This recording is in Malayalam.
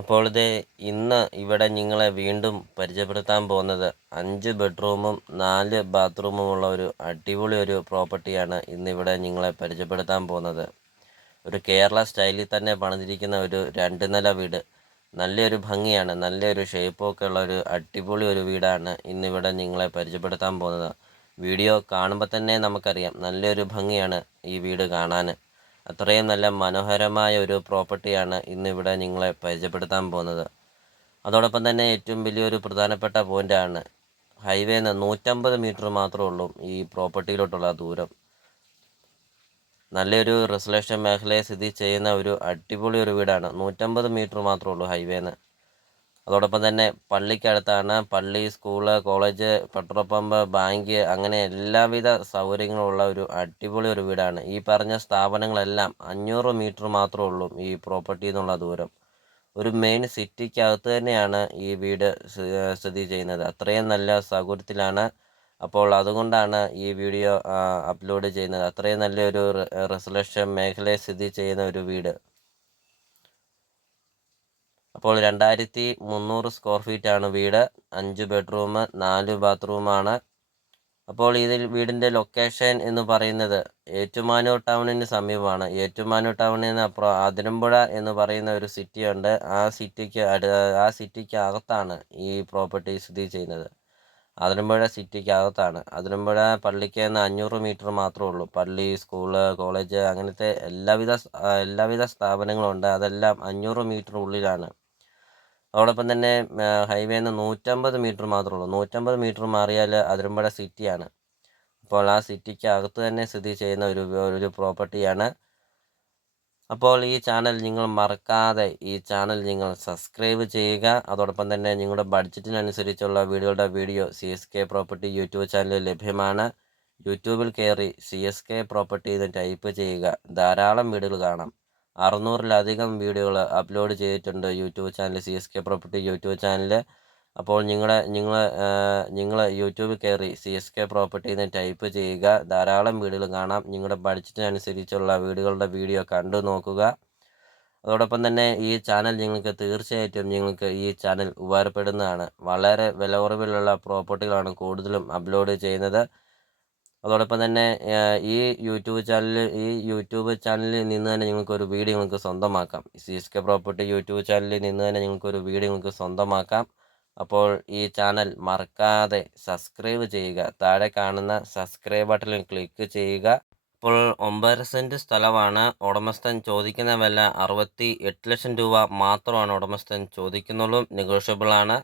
അപ്പോൾ ഇത് ഇന്ന് ഇവിടെ നിങ്ങളെ വീണ്ടും പരിചയപ്പെടുത്താൻ പോകുന്നത് അഞ്ച് ബെഡ്റൂമും നാല് ബാത്റൂമും ഉള്ള ഒരു അടിപൊളി ഒരു പ്രോപ്പർട്ടിയാണ് ഇന്നിവിടെ നിങ്ങളെ പരിചയപ്പെടുത്താൻ പോകുന്നത്. ഒരു കേരള സ്റ്റൈലിൽ തന്നെ പണിതിരിക്കുന്ന ഒരു രണ്ട് നില വീട്. നല്ലൊരു ഭംഗിയാണ് നല്ലൊരു ഷേപ്പൊക്കെ ഉള്ള ഒരു അടിപൊളി ഒരു വീടാണ് ഇന്നിവിടെ നിങ്ങളെ പരിചയപ്പെടുത്താൻ പോകുന്നത്. വീഡിയോ കാണുമ്പോൾ തന്നെ നമുക്കറിയാം നല്ലൊരു ഭംഗിയാണ് ഈ വീട് കാണാൻ അത്രയും നല്ല മനോഹരമായ ഒരു പ്രോപ്പർട്ടിയാണ് ഇന്നിവിടെ നിങ്ങളെ പരിചയപ്പെടുത്താൻ പോകുന്നത്. അതോടൊപ്പം തന്നെ ഏറ്റവും വലിയൊരു പ്രധാനപ്പെട്ട പോയിന്റാണ് ഹൈവേന്ന് നൂറ്റമ്പത് മീറ്റർ മാത്രമേ ഉള്ളൂ ഈ പ്രോപ്പർട്ടിയിലോട്ടുള്ള ദൂരം. നല്ലൊരു റിസലേഷൻ മേഖലയെ സ്ഥിതി ചെയ്യുന്ന ഒരു അടിപൊളി ഒരു വീടാണ്. നൂറ്റമ്പത് മീറ്റർ മാത്രമേ ഉള്ളൂ ഹൈവേന്ന്. അതോടൊപ്പം തന്നെ പള്ളിക്കടുത്താണ് പള്ളി school college petrol pump bank അങ്ങനെ എല്ലാവിധ സൗകര്യങ്ങളുള്ള ഒരു അടിപൊളി ഒരു വീടാണ്. ഈ പറഞ്ഞ സ്ഥാപനങ്ങളെല്ലാം അഞ്ഞൂറ് മീറ്റർ മാത്രമേ ഉള്ളൂ ഈ പ്രോപ്പർട്ടി എന്നുള്ള ദൂരം. ഒരു മെയിൻ സിറ്റിക്കകത്ത് തന്നെയാണ് ഈ വീട് സ്ഥിതി ചെയ്യുന്നത്. അത്രയും നല്ല സൗകര്യത്തിലാണ് അപ്പോൾ അതുകൊണ്ടാണ് ഈ വീഡിയോ അപ്ലോഡ് ചെയ്യുന്നത്. അത്രയും നല്ലൊരു റെസലേഷൻ മേഖലയെ സ്ഥിതി ചെയ്യുന്ന ഒരു വീട്. അപ്പോൾ രണ്ടായിരത്തി മുന്നൂറ് സ്ക്വയർ ഫീറ്റ് ആണ് വീട്. അഞ്ച് ബെഡ്റൂം നാല് ബാത്റൂമാണ് അപ്പോൾ ഇതിൽ വീടിന്റെ ലൊക്കേഷൻ എന്ന് പറയുന്നത് ഏറ്റുമാനൂർ ടൗണിന് സമീപമാണ്. ഏറ്റുമാനൂർ ടൗണിൽ നിന്ന് അപ്പുറം അതിരമ്പുഴ എന്ന് പറയുന്ന ഒരു സിറ്റി ഉണ്ട്. ആ സിറ്റിക്ക് ആ സിറ്റിക്ക് അകത്താണ് ഈ പ്രോപ്പർട്ടി സ്ഥിതി ചെയ്യുന്നത്. അതിരമ്പുഴ സിറ്റിക്ക് അകത്താണ് അതിരമ്പുഴ പള്ളിക്ക് നിന്ന് അഞ്ഞൂറ് മീറ്റർ മാത്രമേ ഉള്ളൂ. പള്ളി സ്കൂൾ കോളേജ് അങ്ങനത്തെ എല്ലാവിധ എല്ലാവിധ സ്ഥാപനങ്ങളുണ്ട്. അതെല്ലാം അഞ്ഞൂറ് മീറ്റർ ഉള്ളിലാണ്. അതോടൊപ്പം തന്നെ ഹൈവേ നിന്ന് നൂറ്റമ്പത് മീറ്റർ മാത്രമേ ഉള്ളൂ. നൂറ്റമ്പത് മീറ്റർ മാറിയാൽ അതിരമ്പുഴ സിറ്റിയാണ്. അപ്പോൾ ആ സിറ്റിക്ക് അകത്ത് തന്നെ സ്ഥിതി ചെയ്യുന്ന ഒരു ഒരു പ്രോപ്പർട്ടിയാണ്. അപ്പോൾ ഈ ചാനൽ നിങ്ങൾ മറക്കാതെ ഈ ചാനൽ നിങ്ങൾ സബ്സ്ക്രൈബ് ചെയ്യുക. അതോടൊപ്പം തന്നെ നിങ്ങളുടെ ബഡ്ജറ്റിനനുസരിച്ചുള്ള വീടുകളുടെ video C S K property YouTube ചാനലിൽ ലഭ്യമാണ്. യൂട്യൂബിൽ കയറി സി എസ് കെ പ്രോപ്പർട്ടി എന്ന് ടൈപ്പ് ചെയ്യുക. ധാരാളം വീടുകൾ കാണാം. അറുന്നൂറിലധികം വീഡിയോകൾ അപ്ലോഡ് ചെയ്തിട്ടുണ്ട് YouTube channel C S K property YouTube channel അപ്പോൾ നിങ്ങളെ നിങ്ങൾ നിങ്ങൾ യൂട്യൂബിൽ കയറി സി എസ് കെ പ്രോപ്പർട്ടി എന്ന് ടൈപ്പ് ചെയ്യുക. ധാരാളം വീഡിയോകൾ കാണാം. നിങ്ങളുടെ ബഡ്ജറ്റിനനുസരിച്ചുള്ള വീടുകളുടെ വീഡിയോ കണ്ടു നോക്കുക. അതോടൊപ്പം തന്നെ ഈ ചാനൽ നിങ്ങൾക്ക് തീർച്ചയായിട്ടും നിങ്ങൾക്ക് ഈ ചാനൽ ഉപകാരപ്പെടുന്നതാണ്. വളരെ വില കുറവിലുള്ള പ്രോപ്പർട്ടികളാണ് കൂടുതലും അപ്ലോഡ് ചെയ്യുന്നത്. അതോടൊപ്പം തന്നെ ഈ യൂട്യൂബ് ചാനലിൽ ഈ യൂട്യൂബ് ചാനലിൽ നിന്ന് തന്നെ നിങ്ങൾക്ക് ഒരു വീഡിയോ നിങ്ങൾക്ക് സ്വന്തമാക്കാം. C S K property YouTube ചാനലിൽ നിന്ന് തന്നെ നിങ്ങൾക്ക് ഒരു വീഡിയോ നിങ്ങൾക്ക് സ്വന്തമാക്കാം. അപ്പോൾ ഈ ചാനൽ മറക്കാതെ സബ്സ്ക്രൈബ് ചെയ്യുക. താഴെ കാണുന്ന സബ്സ്ക്രൈബ് ബട്ടണിൽ ക്ലിക്ക് ചെയ്യുക. ഇപ്പോൾ ഒമ്പതര സെന്റ് സ്ഥലമാണ്. ഉടമസ്ഥൻ ചോദിക്കുന്ന വില അറുപത്തി എട്ട് ലക്ഷം രൂപ മാത്രമാണ് ഉടമസ്ഥൻ ചോദിക്കുന്നുള്ളൂ. നെഗോഷ്യബിൾ ആണ്.